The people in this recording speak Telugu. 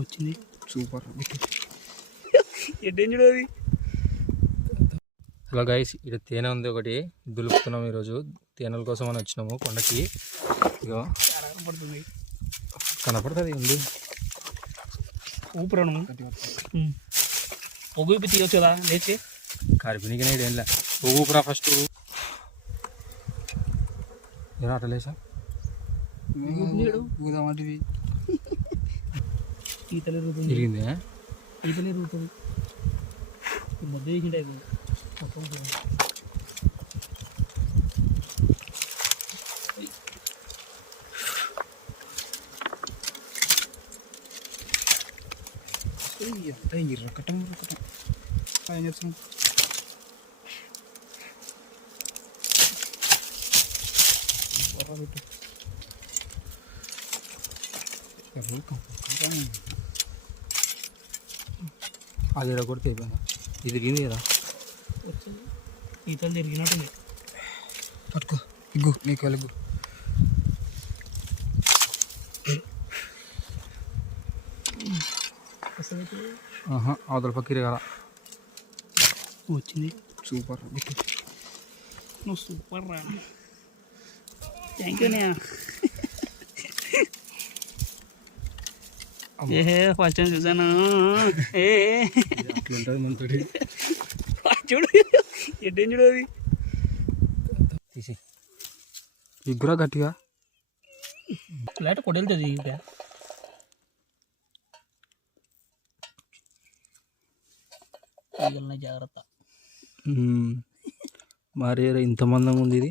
వచ్చింది సూపర్. ఎడ్డేంజుడు అది. హలో గైస్, ఇక్కడ తేనె ఉంది ఒకటి దులుపుతున్నాం ఈరోజు. తేనెల కోసం అని వచ్చినాము కొండకి. ఇగో కనపడుతుంది, కనపడుతుంది ఉంది. ఊపురాను పొగు ఇప్పి తీయొచ్చు కదా లేచి. కరిపినికనే ఏం లే, ఊపురా ఫస్ట్. ఏరా అట్లా లేసా ఊదామంటివి. ఈతలు ఎరుగుతుంది, తిరిగింది ఈతలు ఎరుగుతుంది. మధ్య వేసిండే మొత్తం ఎంత ఇరకటం ఏం చేస్తున్నాం. అది ఇలా కొడితే అయిపోయిందా? ఇది తిరిగింది కదా. ఈతలు తిరిగినట్టుంది. పట్టుకో, ఇగ్గు నీకు వెళ్ళగు. అవతల పక్కన కదా. వచ్చింది సూపర్. నువ్వు సూపర్ రా. థ్యాంక్ యూ నే. ఏ ఫస్ట్ టైం చూసాను. అట్లుంటుంది మనతోటి. చూడు ఎడ్డేంజుడు అది. తీసి ఇగ్గురా గట్టిగా. లేట కొడెళ్తుంది ఇక. జాగ్రత్త. మరి ఇంత మందంగా ఉంది ఇది.